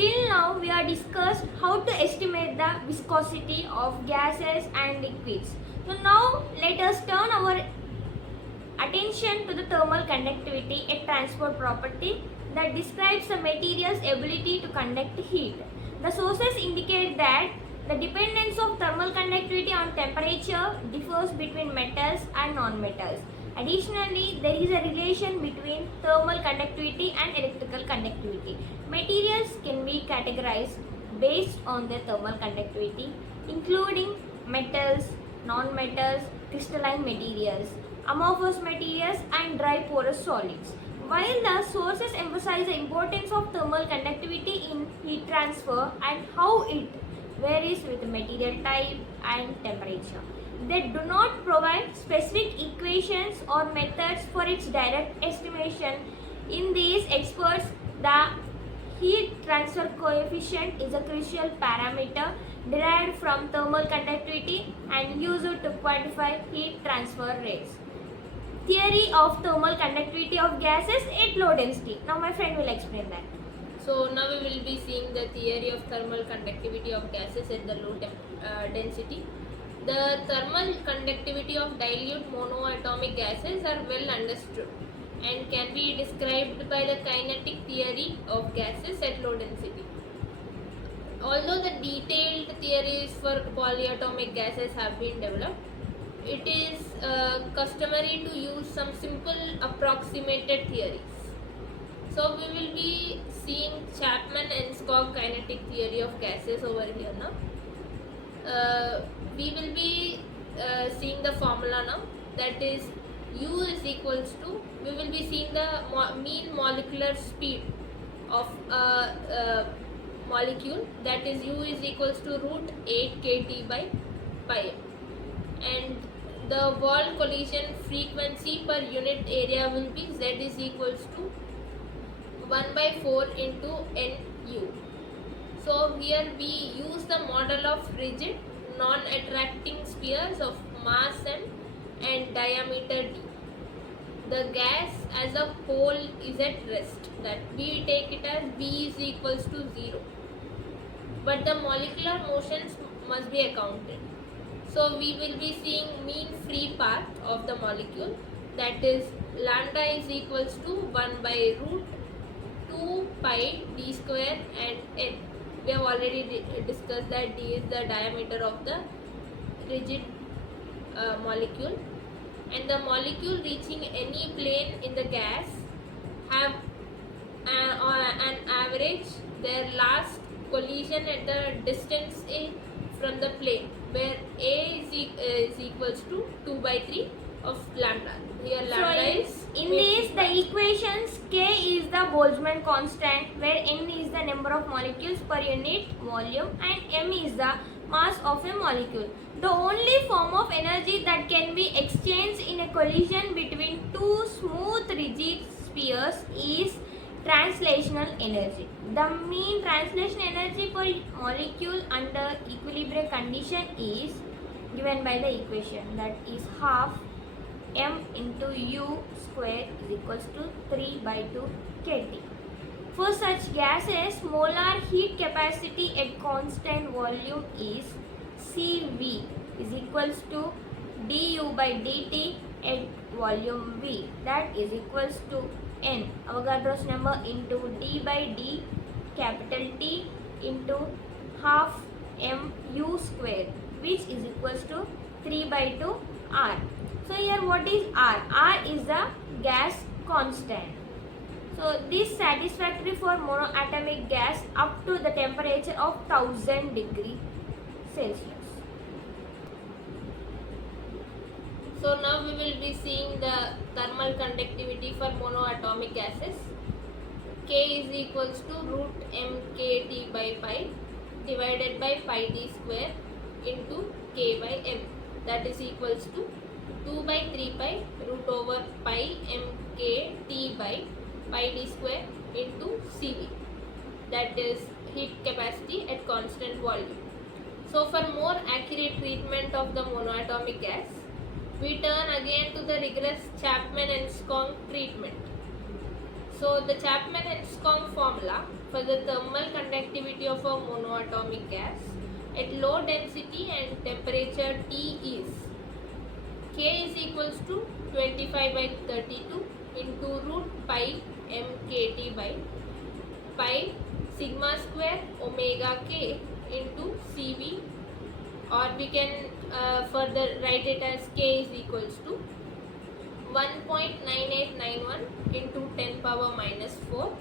Till now, we have discussed how to estimate the viscosity of gases and liquids. So now, let us turn our attention to the thermal conductivity, a transport property that describes the material's ability to conduct heat. The sources indicate that the dependence of thermal conductivity on temperature differs between metals and non-metals. Additionally, there is a relation between thermal conductivity and electrical conductivity. Materials can be categorized based on their thermal conductivity, including metals, non-metals, crystalline materials, amorphous materials, and dry porous solids. While the sources emphasize the importance of thermal conductivity in heat transfer and how it varies with material type and temperature, they do not provide specific equations or methods for its direct estimation. In these experts, the heat transfer coefficient is a crucial parameter derived from thermal conductivity and used to quantify heat transfer rates. Theory of thermal conductivity of gases at low density. Now my friend will explain that. So now we will be seeing the theory of thermal conductivity of gases at the low density. The thermal conductivity of dilute monoatomic gases are well understood and can be described by the kinetic theory of gases at low density. Although the detailed theories for polyatomic gases have been developed, it is customary to use some simple approximated theories. So we will be seeing Chapman-Enskog kinetic theory of gases over here now. We will be seeing the formula now, that is U is equals to, we will be seeing the mean molecular speed of a molecule, that is U is equals to root 8 kT by pi m, and the wall collision frequency per unit area will be Z is equals to 1 by 4 into Nu. So here we use the model of rigid non-attracting spheres of mass m and diameter d. The gas as a whole is at rest, that we take it as V is equals to 0. But the molecular motions must be accounted. So we will be seeing mean free path of the molecule, that is lambda is equals to 1 by root 2 pi d square and n. We have already discussed that d is the diameter of the rigid molecule, and the molecule reaching any plane in the gas have an average their last collision at the distance a from the plane, where a is equals to 2 by 3 of lambda. Here lambda is in this, the equations K is the Boltzmann constant, where N is the number of molecules per unit volume and M is the mass of a molecule. The only form of energy that can be exchanged in a collision between two smooth rigid spheres is translational energy. The mean translation energy per molecule under equilibrium condition is given by the equation, that is half m into u square is equals to 3 by 2 kT. For such gases, molar heat capacity at constant volume is Cv is equals to du by dt at volume V, that is equals to N, Avogadro's number, into d by d capital T into half m u square, which is equals to 3 by 2 R. So here what is R? R is the gas constant. So this satisfactory for monoatomic gas up to the temperature of 1000 degree Celsius. So now we will be seeing the thermal conductivity for monoatomic gases. K is equals to root mkt by pi divided by pi d square into k by m, that is equals to 2 by 3 pi root over pi mkt by pi d square into Cv, that is heat capacity at constant volume. So for more accurate treatment of the monoatomic gas, we turn again to the rigorous Chapman-Enskog treatment. So the Chapman-Enskog formula for the thermal conductivity of a monoatomic gas at low density and temperature T is K is equals to 25 by 32 into root pi mkt by pi sigma square omega k into Cv, or we can further write it as K is equals to 1.9891 into 10 power minus 4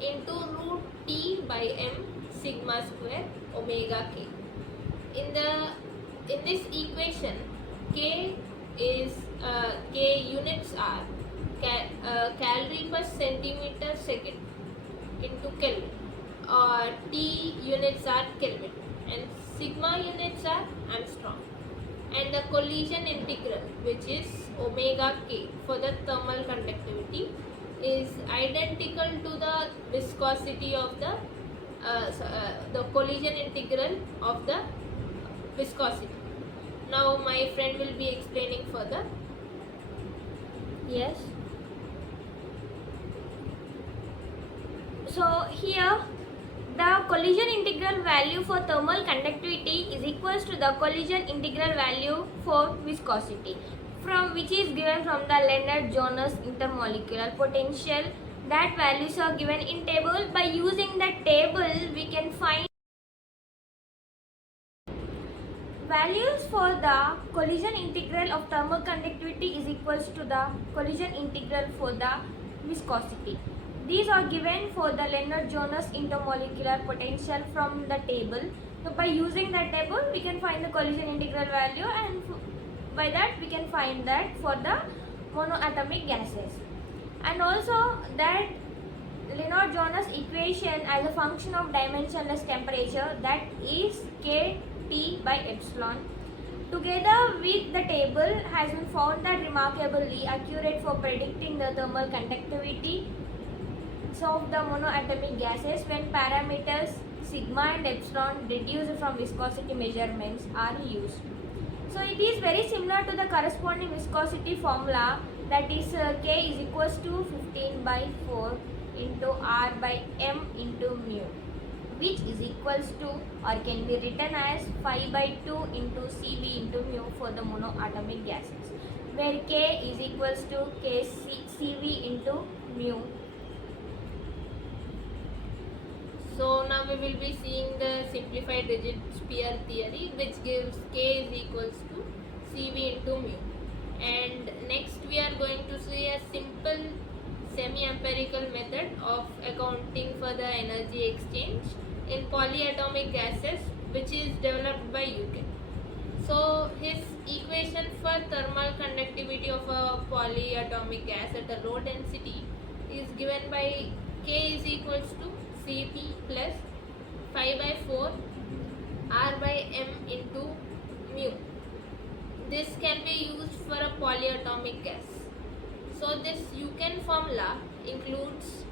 into root T by m sigma square omega k. In this equation, K is K units are calorie per centimeter second into Kelvin, or T units are Kelvin, and sigma units are Armstrong, and the collision integral, which is omega k for the thermal conductivity, is identical to the viscosity of the collision integral of the viscosity. Now my friend will be explaining further. Yes. So here the collision integral value for thermal conductivity is equals to the collision integral value for viscosity, from which is given from the Lennard-Jones intermolecular potential. That values are given in table. By using that table we can find values for the collision integral of thermal conductivity is equals to the collision integral for the viscosity. These are given for the Lennard-Jones intermolecular potential from the table. So by using that table we can find the collision integral value, and by that we can find that for the monoatomic gases. And also that Lennard-Jones equation as a function of dimensionless temperature, that is kT by epsilon, together with the table has been found that remarkably accurate for predicting the thermal conductivity of the monoatomic gases when parameters sigma and epsilon reduced from viscosity measurements are used. So it is very similar to the corresponding viscosity formula, that is K is equals to 15 by 4 into R by M into mu, which is equals to, or can be written as 5 by 2 into Cv into mu for the monoatomic gases, where K is equals to Cv into mu. So now we will be seeing the simplified rigid sphere theory, which gives K is equals to Cv into mu. And next we are going to see a simple semi-empirical method of accounting for the energy exchange in polyatomic gases, which is developed by Eucken. So his equation for thermal conductivity of a polyatomic gas at a low density is given by K is equals to Cp plus 5 by 4 R by M into mu. This can be used for a polyatomic gas. So this Eucken formula includes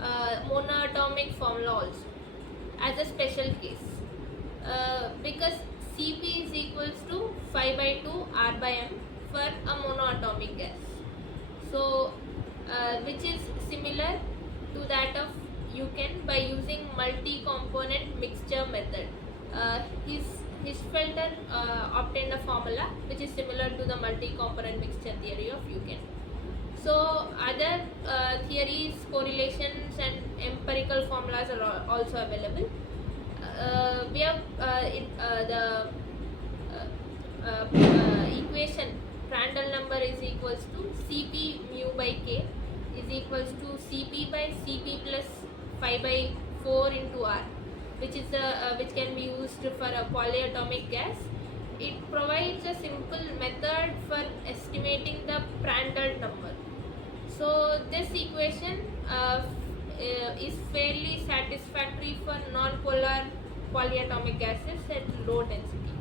monoatomic formula also as a special case, because Cp is equals to 5 by 2 R by M for a monoatomic gas. So which is similar to that of Eucken by using multi-component mixture method. Hirschfelder obtained a formula which is similar to the multi-component mixture theory of Eucken. So other theories, correlations and empirical formulas are also available. We have the equation Prandtl number is equals to Cp mu by K is equals to Cp by Cp plus 5 by 4 into R, which is which can be used for a polyatomic gas. It provides a simple method for estimating the Prandtl number. So this equation is fairly satisfactory for non-polar polyatomic gases at low density.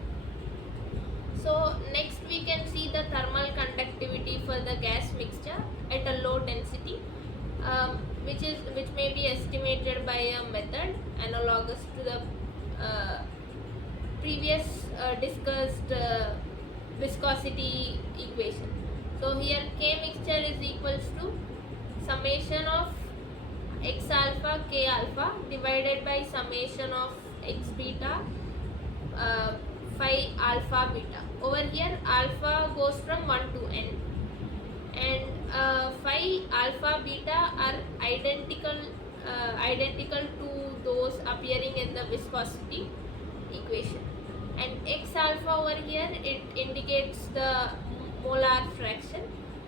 So next we can see the thermal conductivity for the gas mixture at a low density, which may be estimated by a method analogous to the previous discussed viscosity equation. So here K mixture is equals to summation of x alpha k alpha divided by summation of x beta phi alpha beta. Over here alpha goes from 1 to n, and phi alpha beta are identical to those appearing in the viscosity equation. And x alpha over here, it indicates the molar fraction,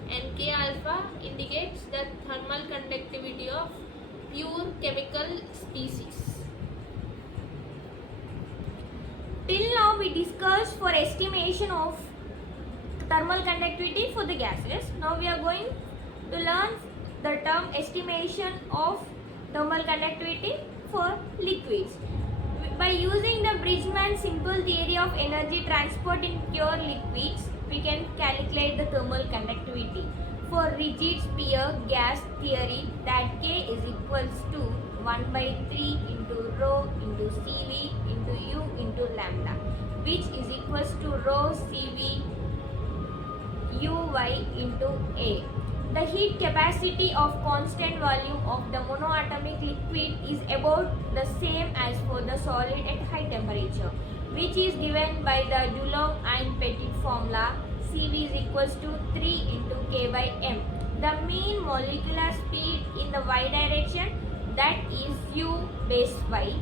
and k alpha indicates the thermal conductivity of pure chemical species. Till now we discussed for estimation of thermal conductivity for the gases. Now we are going to learn the term estimation of thermal conductivity for liquids. By using the Bridgman simple theory of energy transport in pure liquids, we can calculate the thermal conductivity. For rigid sphere gas theory, that K is equals to 1 by 3 into rho into CV into U into lambda, which is equals to rho CV Uy into A. The heat capacity of constant volume of the monoatomic liquid is about the same as for the solid at high temperature, which is given by the Dulong and Petit formula. Cv is equals to 3 into K by M. The mean molecular speed in the y direction, that is U base y,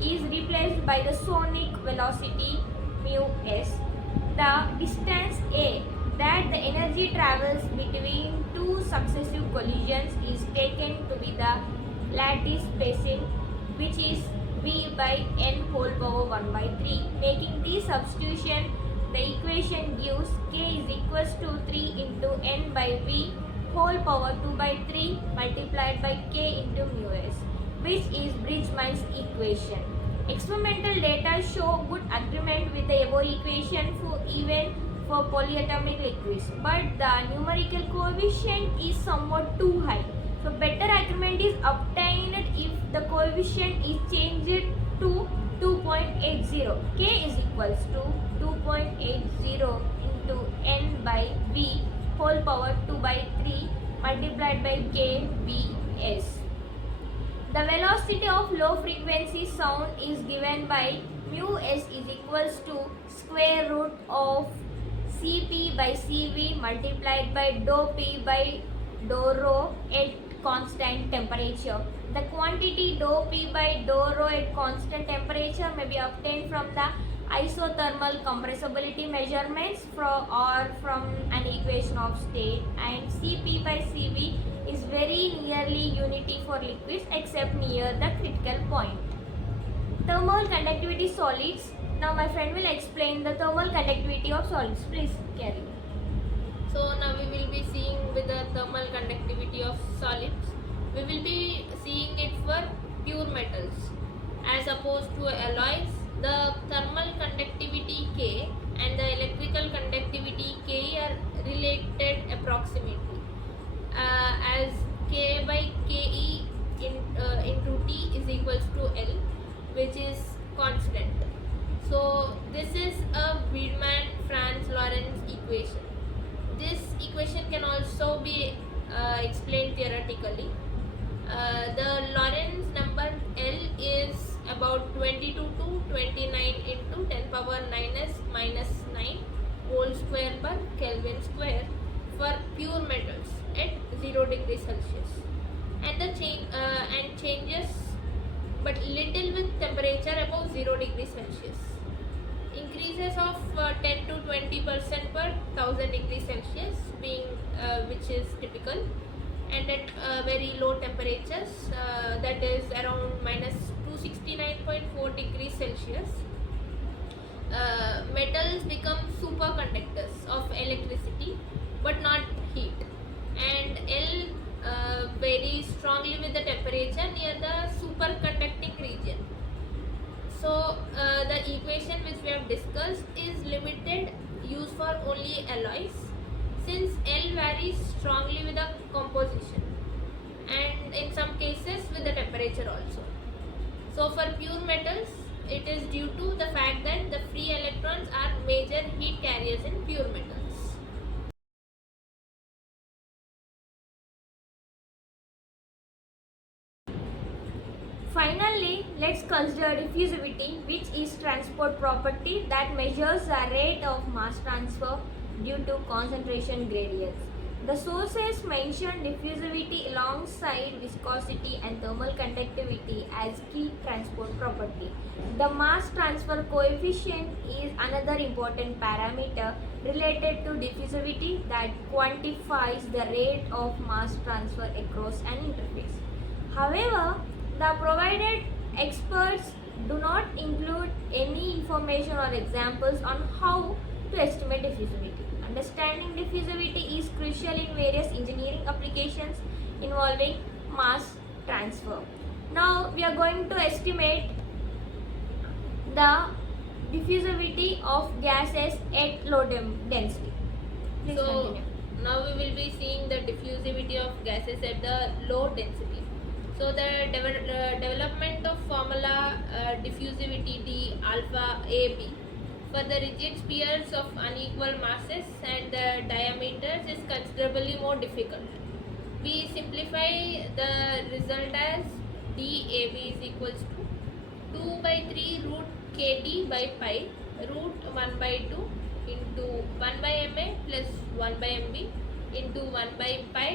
is replaced by the sonic velocity mu s. The distance A, that the energy travels between two successive collisions, is taken to be the lattice spacing, which is V by N whole power 1 by 3. Making the substitution, the equation gives K is equals to 3 into N by V whole power 2 by 3 multiplied by K into mu s, which is Bridgman's equation. Experimental data show good agreement with the above equation for even for polyatomic liquids, but the numerical coefficient is somewhat too high. So better agreement is obtained if the coefficient is changed to 2.80. K is equals to 2.80 into N by V whole power 2 by 3 multiplied by K V S. The velocity of low frequency sound is given by mu s is equals to square root of Cp by Cv multiplied by dou P by dou rho at constant temperature. The quantity dou P by dou rho at constant temperature may be obtained from the isothermal compressibility measurements or from an equation of state, and Cp by Cv is very nearly unity for liquids except near the critical point. Thermal conductivity solids. Now my friend will explain the thermal conductivity of solids. Please carry. So now we will be seeing with the thermal conductivity of solids. We will be seeing it for pure metals. As opposed to alloys, the thermal conductivity K and the electrical conductivity K are related approximately, as K by Ke into T is equals to L, which is constant. So this is a Bridgman-Franz-Lorentz equation. This equation can also be explained theoretically. The Lorentz number L is about 22 to 29 into 10 power minus 9 whole square per Kelvin square for pure metals at 0 degree Celsius, and the changes but little with temperature above 0 degree Celsius. Increases of 10 to 20% per 1000 degree Celsius being which is typical, and at very low temperatures, that is around minus 269.4 degrees Celsius, metals become superconductors of electricity but not heat, and L varies strongly with the temperature near the superconducting region. So the equation which we have discussed is limited use for only alloys, since L varies strongly with the composition and in some cases with the temperature also. So for pure metals, it is due to the fact that the free electrons are major heat carriers in pure metals. let's consider diffusivity, which is transport property that measures the rate of mass transfer due to concentration gradients. The sources mention diffusivity alongside viscosity and thermal conductivity as key transport property. The mass transfer coefficient is another important parameter related to diffusivity that quantifies the rate of mass transfer across an interface. However, the provided experts do not include any information or examples on how to estimate diffusivity. Understanding diffusivity is crucial in various engineering applications involving mass transfer. Now we are going to estimate the diffusivity of gases at low density. Please So continue. now we will be seeing the diffusivity of gases at the low density. So the development of formula diffusivity d alpha ab for the rigid spheres of unequal masses and diameters is considerably more difficult. We simplify the result as dAb is equals to 2 by 3 root kd by pi root 1 by 2 into 1 by ma plus 1 by mb into 1 by pi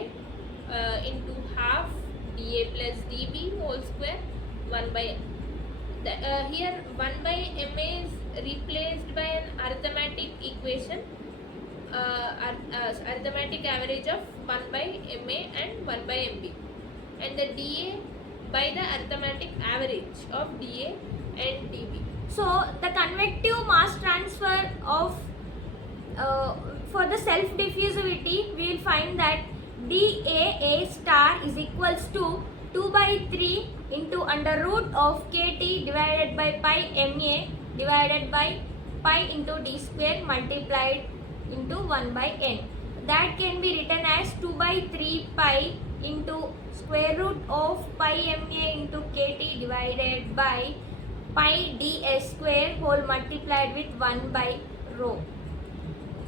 into half dA plus dB whole square 1 by m. Here 1 by ma is replaced by an arithmetic equation, arithmetic average of 1 by ma and 1 by mb, and the dA by the arithmetic average of dA and dB. So the convective mass transfer of for the self diffusivity, we will find that dAA star is equals to 2 by 3 into under root of kT divided by pi ma divided by pi into d square multiplied into 1 by n. That can be written as 2 by 3 pi into square root of pi ma into kT divided by pi ds square whole multiplied with 1 by rho.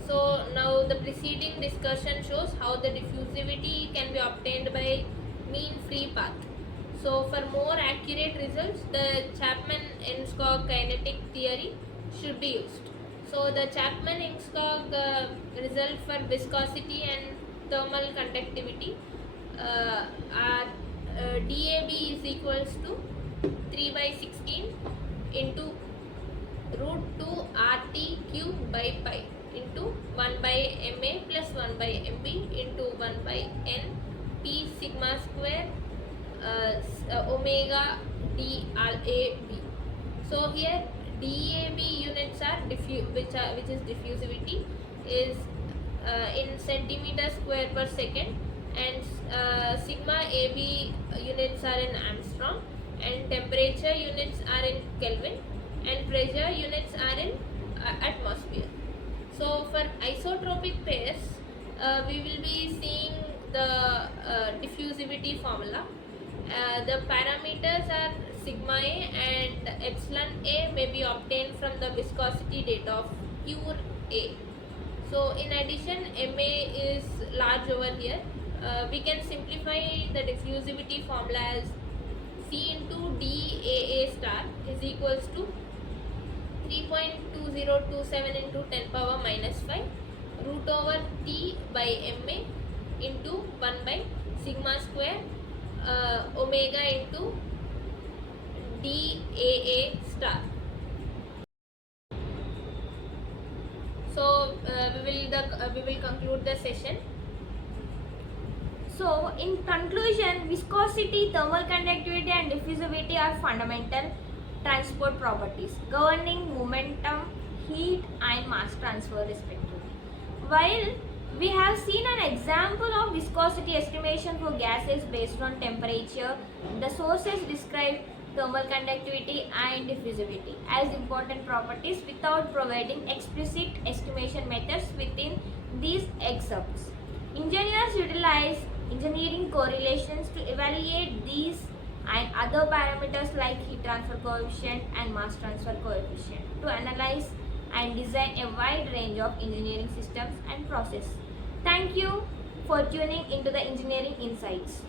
So now the preceding discussion shows how the diffusivity can be obtained by mean free path. So for more accurate results, the Chapman-Enskog kinetic theory should be used. So the Chapman-Enskog result for viscosity and thermal conductivity are dAb is equals to 3 by 16 into root 2 RT cube by pi into 1 by ma plus 1 by mb into 1 by n p sigma square omega dAb. So here dAb units are which is diffusivity is in centimeter square per second, and sigma ab units are in Armstrong, and temperature units are in Kelvin, and pressure units are in atmosphere. So for isotropic pairs, we will be seeing the diffusivity formula. The parameters are sigma a and epsilon a may be obtained from the viscosity data of pure A. So in addition, ma is large over here. We can simplify the diffusivity formula as C into dAA star is equals to 3.2027 into 10 power minus 5 root over T by ma into 1 by sigma square omega into dAA star. So we will conclude the session. So, in conclusion, viscosity, thermal conductivity, and diffusivity are fundamental transport properties governing momentum, heat, and mass transfer, respectively. While we have seen an example of viscosity estimation for gases based on temperature, the sources describe thermal conductivity and diffusivity as important properties without providing explicit estimation methods within these excerpts. Engineers utilize engineering correlations to evaluate these and other parameters like heat transfer coefficient and mass transfer coefficient to analyze and design a wide range of engineering systems and processes. Thank you for tuning into the Engineering Insights.